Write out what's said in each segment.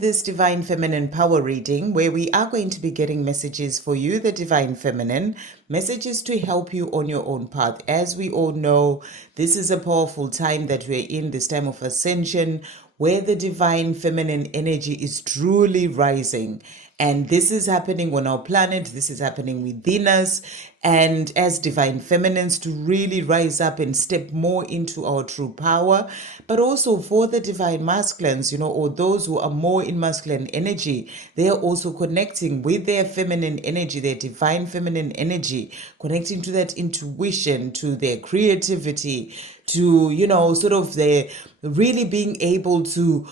This Divine Feminine Power reading, where we are going to be getting messages for you, the Divine Feminine, messages to help you on your own path. As we all know, this is a powerful time that we're in, this time of ascension, where the Divine Feminine energy is truly rising. And this is happening on our planet, this is happening within us, and as divine feminines to really rise up and step more into our true power. But also for the divine masculines, or those who are more in masculine energy, they are also connecting with their feminine energy, their divine feminine energy, connecting to that intuition, to their creativity, to, sort of their really being able to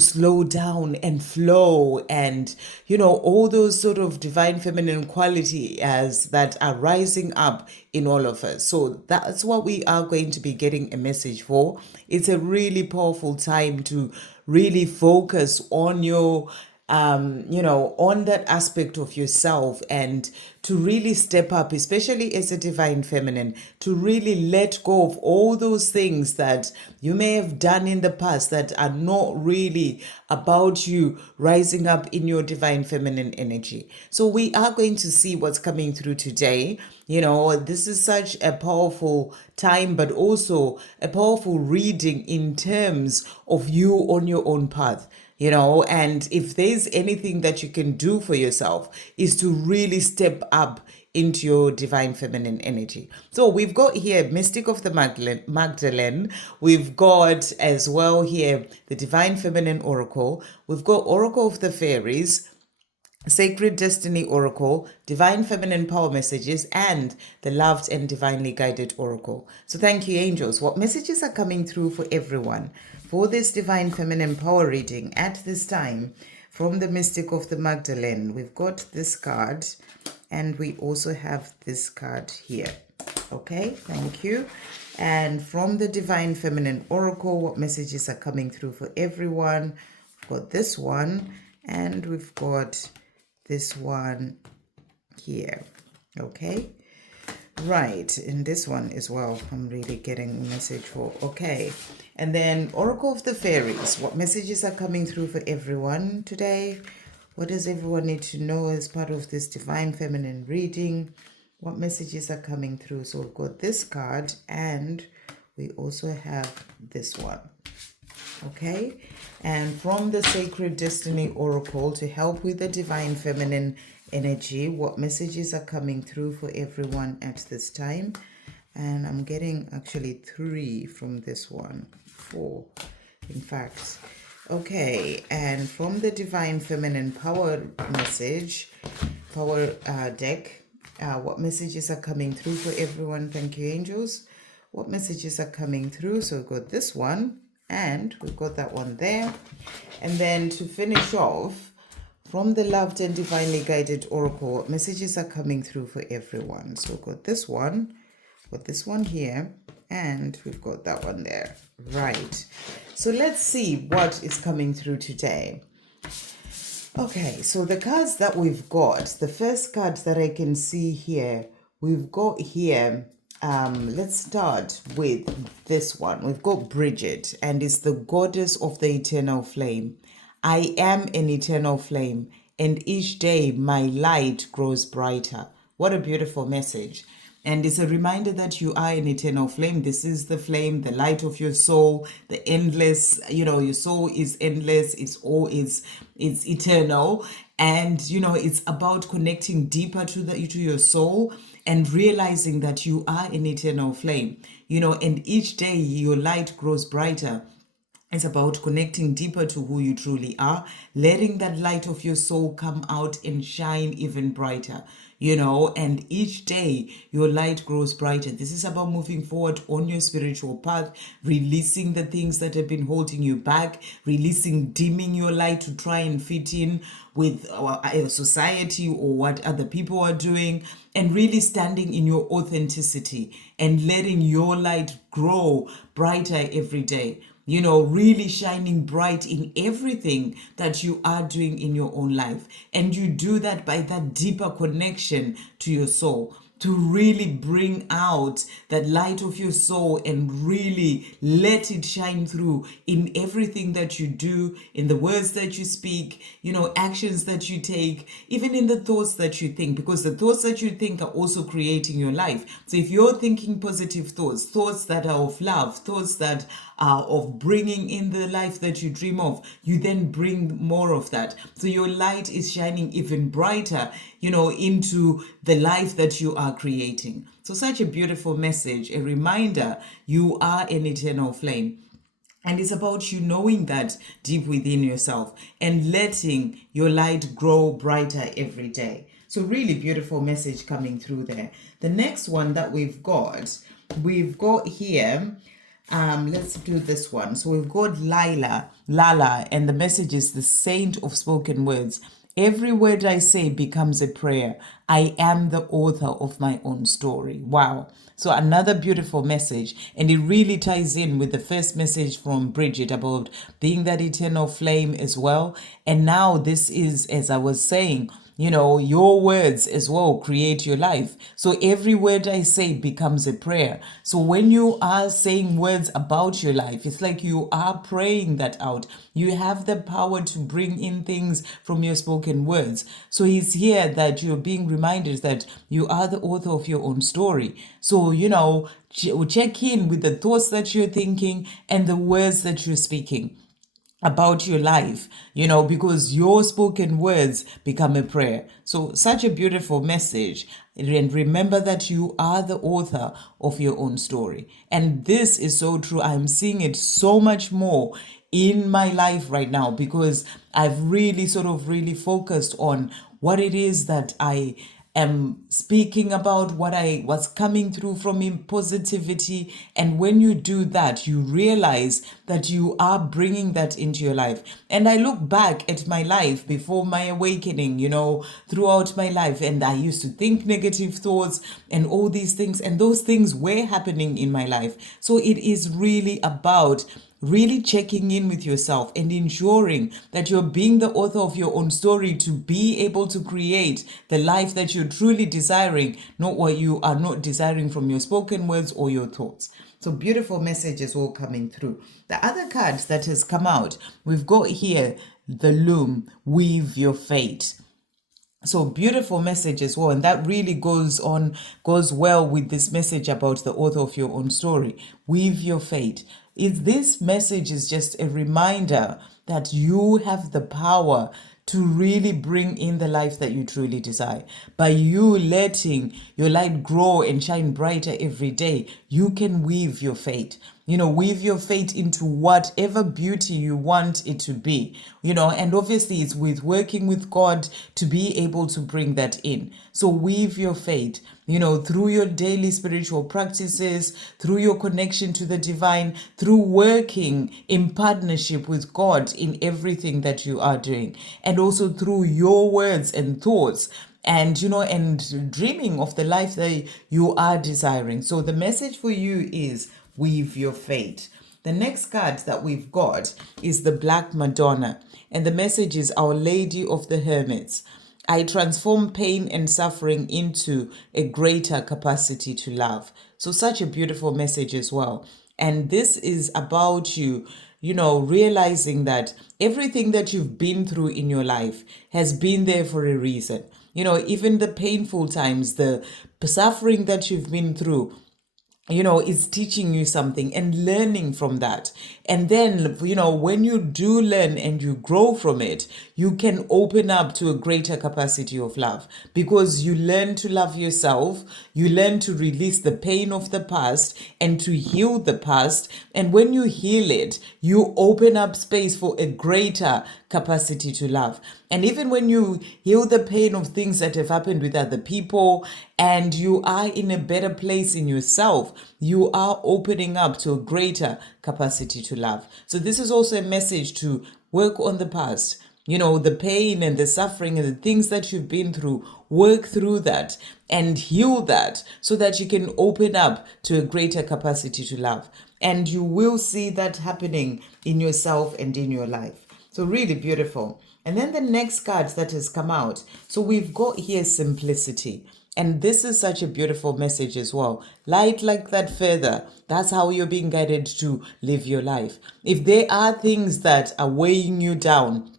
slow down and flow, and all those sort of divine feminine quality as that are rising up in all of us. So that's what we are going to be getting a message for. It's a really powerful time to really focus on your on that aspect of yourself, and to really step up, especially as a divine feminine, to really let go of all those things that you may have done in the past that are not really about you rising up in your divine feminine energy. So we are going to see what's coming through today. This is such a powerful time, but also a powerful reading in terms of you on your own path. And if there's anything that you can do for yourself, is to really step up into your divine feminine energy. So we've got here Mystique of the Magdalene. We've got as well here the Divine Feminine Oracle. We've got Oracle of the Fairies, Sacred Destiny Oracle, Divine Feminine Power Messages, and the Loved and Divinely Guided Oracle. So thank you, angels. What messages are coming through for everyone for this Divine Feminine Power reading at this time from the Mystique of the Magdalene? We've got this card, and we also have this card here. Okay, thank you. And from the Divine Feminine Oracle, what messages are coming through for everyone? We've got this one, and we've got this one here. Okay, right, and this one as well I'm really getting a message for. Okay, and then Oracle of the Fairies, what messages are coming through for everyone today? What does everyone need to know as part of this divine feminine reading? What messages are coming through? So we've got this card, and we also have this one. Okay, and from the Sacred Destiny Oracle, to help with the divine feminine energy, what messages are coming through for everyone at this time? And I'm getting actually 3 from this one, 4 in fact. Okay, and from the Divine Feminine Power message, power deck, what messages are coming through for everyone? Thank you, angels. What messages are coming through? So we've got this one, and we've got that one there. And then to finish off, from the Loved and Divinely Guided Oracle, what messages are coming through for everyone? So we've got this one here, and we've got that one there. Right. So let's see what is coming through today. Okay, so the cards that we've got, the first card that I can see here, we've got here, let's start with this one. We've got Bridget, and it's the goddess of the eternal flame. I am an eternal flame, and each day my light grows brighter. What a beautiful message. And it's a reminder that you are an eternal flame. This is the flame, the light of your soul, the endless, your soul is endless. It's eternal. And, it's about connecting deeper to your soul and realizing that you are an eternal flame, and each day your light grows brighter. It's about connecting deeper to who you truly are, letting that light of your soul come out and shine even brighter, and each day your light grows brighter. This is about moving forward on your spiritual path, releasing the things that have been holding you back, releasing dimming your light to try and fit in with society or what other people are doing, and really standing in your authenticity and letting your light grow brighter every day. Really shining bright in everything that you are doing in your own life. And you do that by that deeper connection to your soul. to really bring out that light of your soul and really let it shine through in everything that you do, in the words that you speak, actions that you take, even in the thoughts that you think, because the thoughts that you think are also creating your life. So if you're thinking positive thoughts, thoughts that are of love, thoughts that are of bringing in the life that you dream of, you then bring more of that. So your light is shining even brighter, into the life that you are creating. So such a beautiful message, a reminder you are an eternal flame. And it's about you knowing that deep within yourself and letting your light grow brighter every day. So really beautiful message coming through there. The next one that we've got here, let's do this one. So we've got Lala, and the message is the saint of spoken words. Every word I say becomes a prayer. I am the author of my own story. Wow. So another beautiful message, and it really ties in with the first message from Bridget about being that eternal flame as well. And now this is, as I was saying, your words as well create your life. So every word I say becomes a prayer. So when you are saying words about your life, it's like you are praying that out. You have the power to bring in things from your spoken words. So he's here that you're being reminded that you are the author of your own story. So, check in with the thoughts that you're thinking and the words that you're speaking about your life, because your spoken words become a prayer. So such a beautiful message. And remember that you are the author of your own story. And this is so true. I'm seeing it so much more in my life right now, because I've really really focused on what it is that I am speaking about, what's coming through from him, positivity. And when you do that, you realize that you are bringing that into your life. And I look back at my life before my awakening, throughout my life, and I used to think negative thoughts and all these things, and those things were happening in my life. So it is really about really checking in with yourself and ensuring that you're being the author of your own story to be able to create the life that you're truly desiring, not what you are not desiring from your spoken words or your thoughts. So beautiful messages all coming through. The other card that has come out, we've got here the loom, weave your fate. So beautiful message as well, and that really goes well with this message about the author of your own story. Weave your fate. This message is just a reminder that you have the power to really bring in the life that you truly desire. By you letting your light grow and shine brighter every day, you can weave your fate. Weave your fate into whatever beauty you want it to be, and obviously it's with working with God to be able to bring that in. So weave your fate, through your daily spiritual practices, through your connection to the divine, through working in partnership with God in everything that you are doing, and also through your words and thoughts, and and dreaming of the life that you are desiring. So the message for you is weave your fate. The next card that we've got is the Black Madonna, and the message is Our Lady of the Hermits. I transform pain and suffering into a greater capacity to love. So such a beautiful message as well. And this is about you, realizing that everything that you've been through in your life has been there for a reason. Even the painful times, the suffering that you've been through, is teaching you something and learning from that. And then, when you do learn and you grow from it, you can open up to a greater capacity of love, because you learn to love yourself, you learn to release the pain of the past and to heal the past. And when you heal it, you open up space for a greater capacity to love. And even when you heal the pain of things that have happened with other people and you are in a better place in yourself, you are opening up to a greater capacity to love. So this is also a message to work on the past, the pain and the suffering and the things that you've been through. Work through that and heal that so that you can open up to a greater capacity to love. And you will see that happening in yourself and in your life. So really beautiful. And then the next card that has come out. So we've got here simplicity. And this is such a beautiful message as well. Light like that feather. That's how you're being guided to live your life. If there are things that are weighing you down,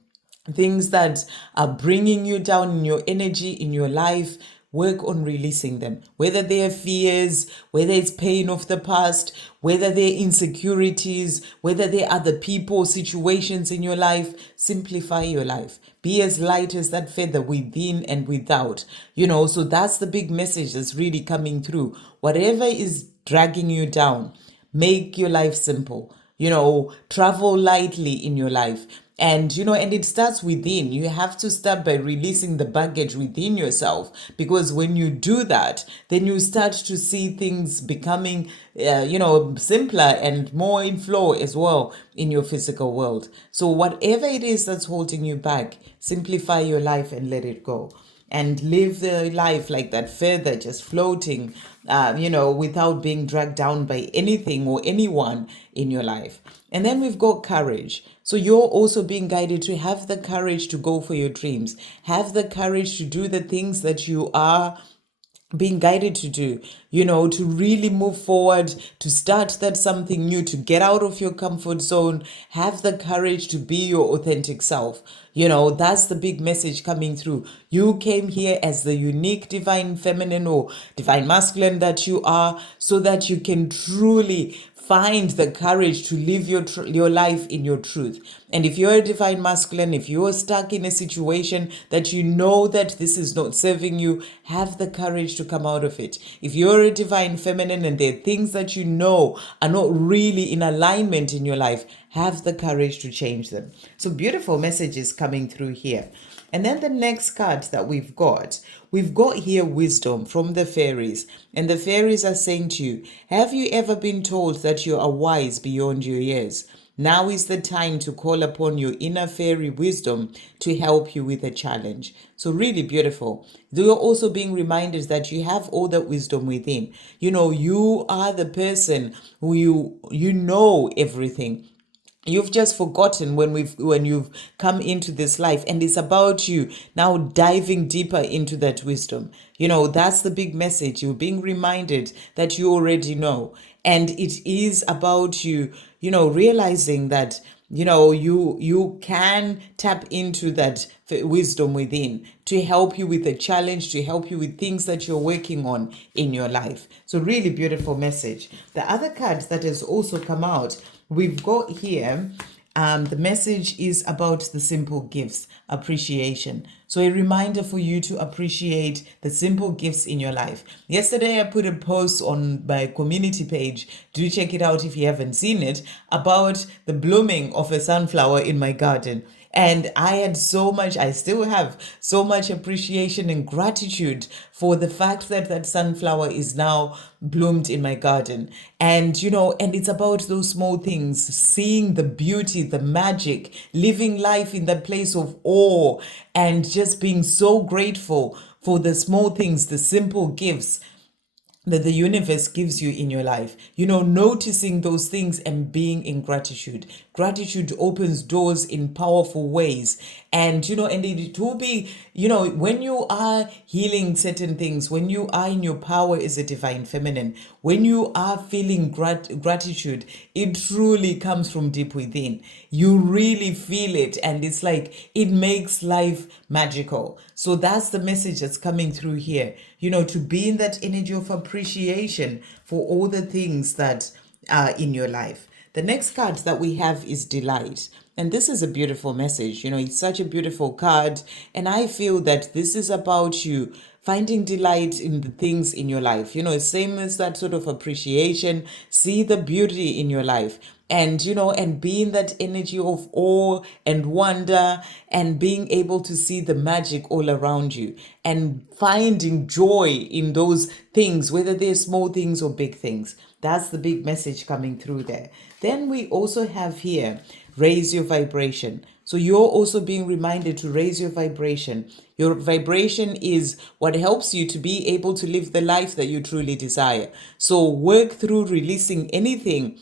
things that are bringing you down in your energy, in your life, work on releasing them. Whether they are fears, whether it's pain of the past, whether they're insecurities, whether they are the people, situations in your life, simplify your life. Be as light as that feather within and without. So that's the big message that's really coming through. Whatever is dragging you down, make your life simple. Travel lightly in your life. And it starts within. You have to start by releasing the baggage within yourself, because when you do that, then you start to see things becoming simpler and more in flow as well in your physical world. So whatever it is that's holding you back, simplify your life and let it go, and live the life like that feather, just floating, without being dragged down by anything or anyone in your life. And then we've got courage. So you're also being guided to have the courage to go for your dreams, have the courage to do the things that you are being guided to do, to really move forward, to start that something new, to get out of your comfort zone, have the courage to be your authentic self. That's the big message coming through. You came here as the unique divine feminine or divine masculine that you are, so that you can truly find the courage to live your life in your truth. And if you're a divine masculine, if you're stuck in a situation that you know that this is not serving you, have the courage to come out of it. If you're a divine feminine and there are things that you know are not really in alignment in your life, have the courage to change them. So beautiful messages coming through here. And then the next card that we've got here wisdom from the fairies. And the fairies are saying to you, have you ever been told that you are wise beyond your years? Now is the time to call upon your inner fairy wisdom to help you with a challenge. So really beautiful. You're also being reminded that you have all that wisdom within. You are the person who you know everything. You've just forgotten when you've come into this life, and it's about you now diving deeper into that wisdom. That's the big message. You're being reminded that you already know, and it is about you realizing that you can tap into that wisdom within to help you with a challenge, to help you with things that you're working on in your life. So really beautiful message. The other card that has also come out, we've got here, the message is about the simple gifts, appreciation. So a reminder for you to appreciate the simple gifts in your life. Yesterday, I put a post on my community page. Do check it out if you haven't seen it, about the blooming of a sunflower in my garden. And I still have so much appreciation and gratitude for the fact that that sunflower is now bloomed in my garden. And it's about those small things, seeing the beauty, the magic, living life in that place of awe, and just being so grateful for the small things, the simple gifts that the universe gives you in your life. Noticing those things and being in gratitude. Gratitude opens doors in powerful ways. And it will be, when you are healing certain things, when you are in your power as a divine feminine, when you are feeling gratitude, it truly comes from deep within. You really feel it, and it's like it makes life magical. So that's the message that's coming through here, to be in that energy of appreciation for all the things that are in your life. The next card that we have is delight. And this is a beautiful message. It's such a beautiful card. And I feel that this is about you finding delight in the things in your life. Same as that sort of appreciation. See the beauty in your life. And and being that energy of awe and wonder, and being able to see the magic all around you, and finding joy in those things, whether they're small things or big things. That's the big message coming through there. Then we also have here, raise your vibration. So you're also being reminded to raise your vibration. Your vibration is what helps you to be able to live the life that you truly desire. So work through releasing anything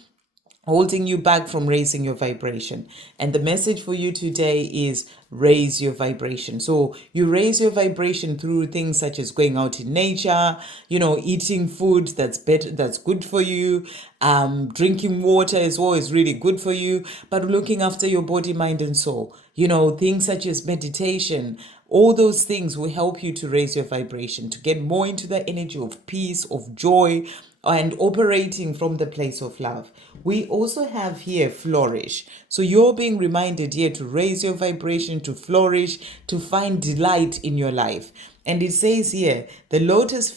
holding you back from raising your vibration. And the message for you today is raise your vibration. So you raise your vibration through things such as going out in nature, eating food that's better, that's good for you. Drinking water as well is really good for you, but looking after your body, mind, and soul. Things such as meditation, all those things will help you to raise your vibration, to get more into the energy of peace, of joy, and operating from the place of love. We also have here flourish. So you're being reminded here to raise your vibration, to flourish, to find delight in your life. And it says here, the lotus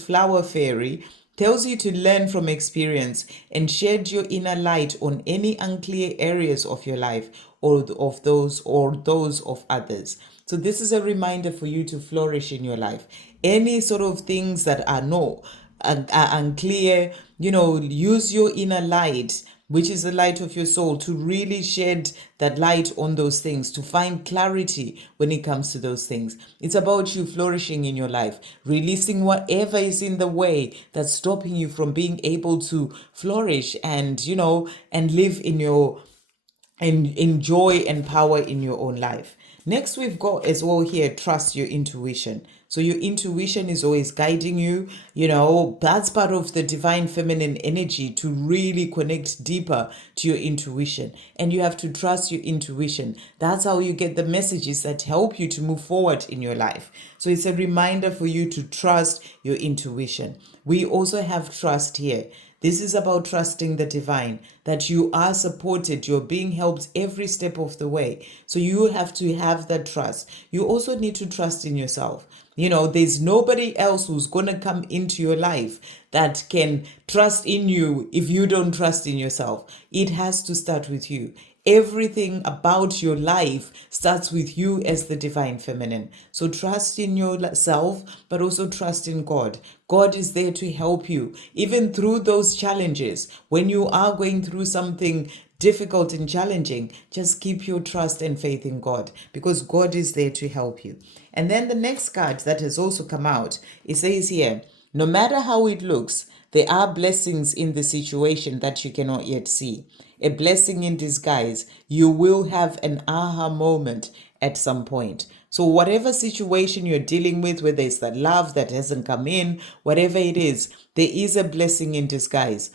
flower fairy tells you to learn from experience and shed your inner light on any unclear areas of your life or of those of others. So this is a reminder for you to flourish in your life. Any sort of things that are unclear, use your inner light, which is the light of your soul, to really shed that light on those things, to find clarity when it comes to those things. It's about you flourishing in your life, releasing whatever is in the way that's stopping you from being able to flourish and live in your and enjoy and power in your own life. Next, we've got as well here, trust your intuition. So your intuition is always guiding you. That's part of the divine feminine energy, to really connect deeper to your intuition. And you have to trust your intuition. That's how you get the messages that help you to move forward in your life. So it's a reminder for you to trust your intuition. We also have trust here. This is about trusting the divine, that you are supported, you're being helped every step of the way. So you have to have that trust. You also need to trust in yourself. There's nobody else who's going to come into your life that can trust in you if you don't trust in yourself. It has to start with you. Everything about your life starts with you as the divine feminine. So trust in yourself, but also trust in God. God is there to help you, even through those challenges. When you are going through something difficult and challenging, just keep your trust and faith in God, because God is there to help you. And then the next card that has also come out, it says here, no matter how it looks, there are blessings in the situation that you cannot yet see. A blessing in disguise. You will have an aha moment at some point. So whatever situation you're dealing with, whether it's that love that hasn't come in, whatever it is, there is a blessing in disguise.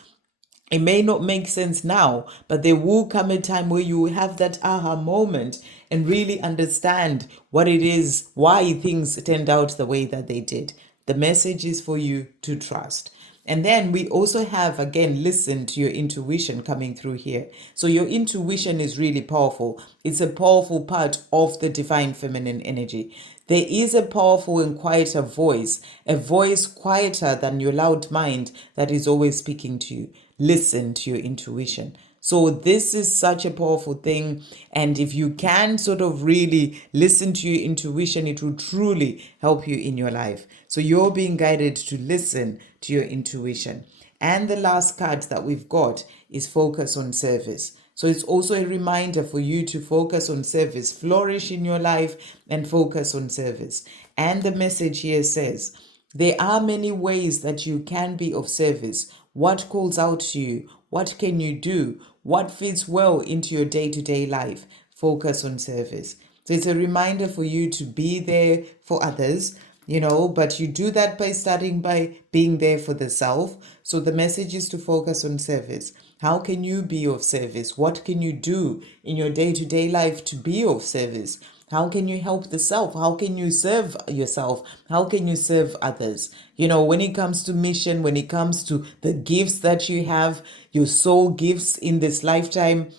It may not make sense now, but there will come a time where you will have that aha moment and really understand what it is, why things turned out the way that they did. The message is for you to trust. And then we also have, again, listen to your intuition coming through here. So your intuition is really powerful. It's a powerful part of the divine feminine energy. There is a powerful and quieter voice, a voice quieter than your loud mind that is always speaking to you. Listen to your intuition. So this is such a powerful thing. And if you can sort of really listen to your intuition, it will truly help you in your life. So you're being guided to listen to your intuition. And the last card that we've got is focus on service. So it's also a reminder for you to focus on service, flourish in your life and focus on service. And the message here says, there are many ways that you can be of service. What calls out to you? What can you do? What fits well into your day-to-day life? Focus on service. So it's a reminder for you to be there for others, but you do that by starting by being there for the self. So the message is to focus on service. How can you be of service? What can you do in your day-to-day life to be of service? How can you help the self? How can you serve yourself? How can you serve others? When it comes to mission, when it comes to the gifts that you have, your soul gifts in this lifetime,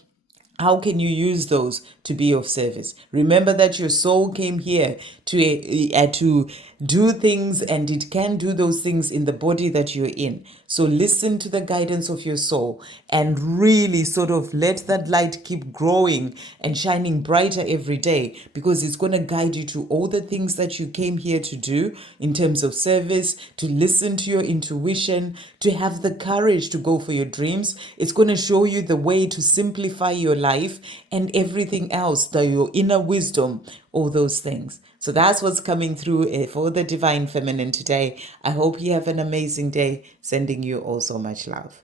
how can you use those to be of service? Remember that your soul came here to do things, and it can do those things in the body that you're in. So listen to the guidance of your soul and really sort of let that light keep growing and shining brighter every day, because it's going to guide you to all the things that you came here to do in terms of service, to listen to your intuition, to have the courage to go for your dreams. It's going to show you the way to simplify your life and everything else, your inner wisdom, all those things. So that's what's coming through for the divine feminine today. I hope you have an amazing day. Sending you all so much love.